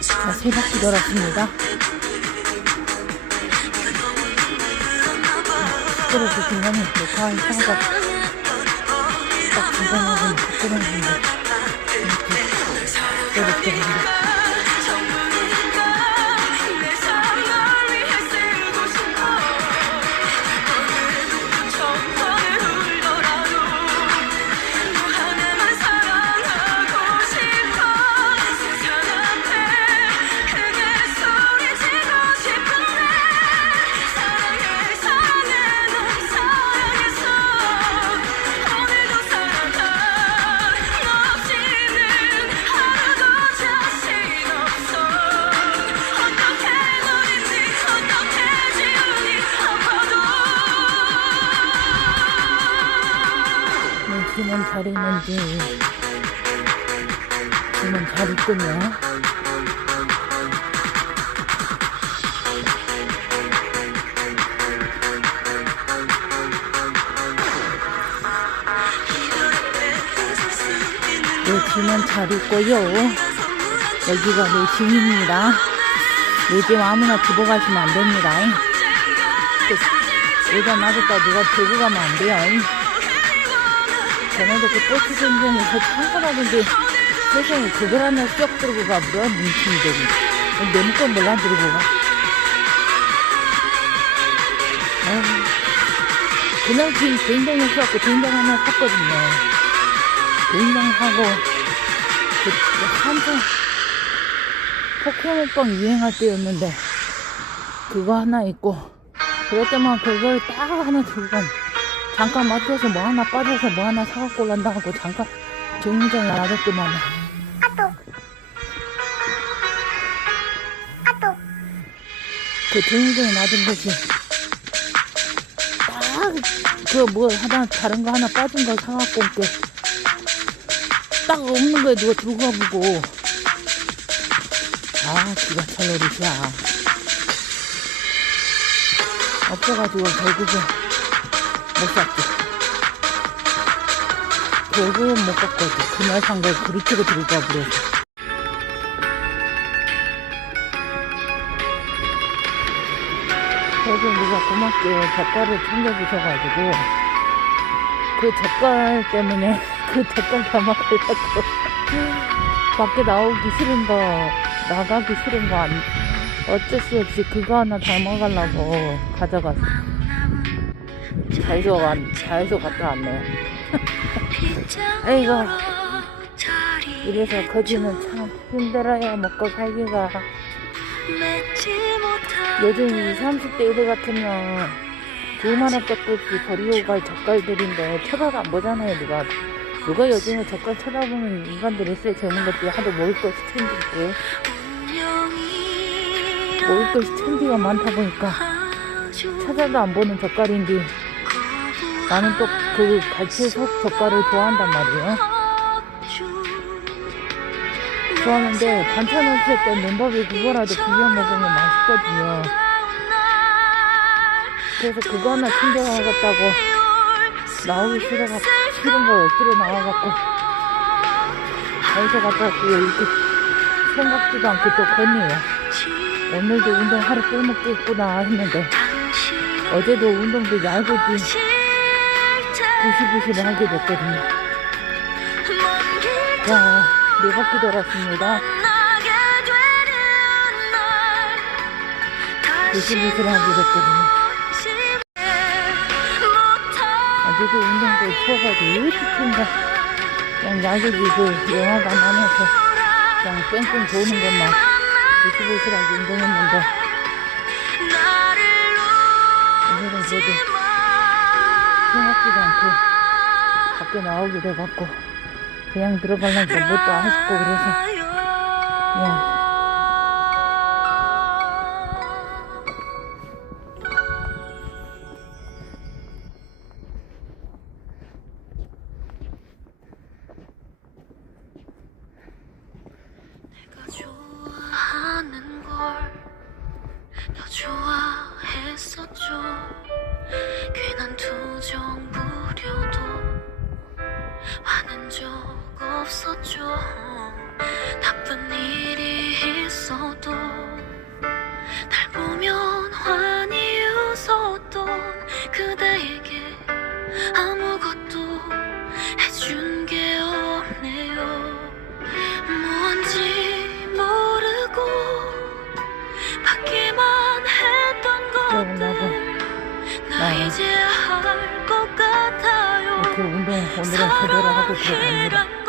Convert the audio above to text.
자, 세 바퀴 돌았습니다. 시끄럽게 중간에 녹화한 상가 딱 중간하고 끊어집니다. 있는지 지금 잘 있군요. 네, 지금 잘 있고요. 여기가 내 집입니다. 내집 아무나 두고 가시면 안 됩니다. 그, 놔뒀다 누가 들고 가면 안 돼요. 전에도 그 버스 전쟁에서 창고라는데 세상에 그걸 하나 쏙 들고 가. 뭐야 뭉친이들이 내 묶어 몰라 들고 가. 아유, 그냥 지금 된장을 써갖고 된장 하나 샀거든요. 된장하고 그, 그 한참 포켓몬빵 유행할 때였는데 그거 하나 있고 그럴 때만 그걸 딱 하나 들고 가 잠깐 마트에서 뭐 하나 빠져서 뭐 하나 사갖고 올란다 하고 잠깐 정류장에 놔뒀더만. 그 정류장에 놔둔 것이 딱그 뭐 하나 다른 거 하나 빠진 거 사갖고 올게. 딱 없는 거에 누가 들고 가보고. 아 기가 찰 노릇이야. 없어가지고 결국은 못 샀지. 결국은 못 샀거든. 그날 산 걸 그리치고 들고 가버려서. 결국 누가 고맙게 젓갈을 챙겨주셔가지고 그 젓갈 때문에 그 젓갈 담아가려고 밖에 나오기 싫은 거 나가기 싫은 거 아니 어쩔 수 없이 그거 하나 담아가려고 가져갔어. 다이소 간, 다이소 갔다 왔네요. 아이고, 이래서 거지는 참 힘들어요, 먹고 살기가. 요즘 20, 30대 애들 같으면 두만원 값도 없이 버리고 갈 젓갈들인데 쳐다도 안 보잖아요, 누가. 누가 요즘에 젓갈 쳐다보는 인간들이 있어요, 젊은 것들이 하도 먹을 것이 챙기고. 먹을 것이 챙기가 많다 보니까 찾아도 안 보는 젓갈인데 나는 또 그 갈치 속 젓갈을 좋아한단 말이에요. 좋아하는데 반찬 없을 때 맨밥에 그거라도 비벼 먹으면 맛있거든요. 그래서 그거 하나 챙겨가겠다고 나오기 싫어갖고 싫은 거 억지로 나와갖고 어디서 갔다 왔고 이렇게 생각지도 않게 또 건네요. 오늘도 운동 하루 빼먹겠구나 했는데 어제도 운동도 얇은지 부시부시를 하게 됐거든요. 자, 네 바퀴 돌았습니다. 부시부시를 하게 됐거든요. 어제도 운동도 추워가지고 일찍 푼다. 그냥 야식이 그 영화관 안에서 그냥 뺑뺑 도는 것만 부시부시하게 운동했는데 오늘은 그래도 생각지도 않고 밖에 나오게 돼갖고 그냥 들어가려니까 뭣도 아쉽고 그래서 그냥 더 좋아했었죠. 괜한 투정 하는 적 없었죠. 나쁜 일이 있어도 사람들은 해결하고 들어갑니다.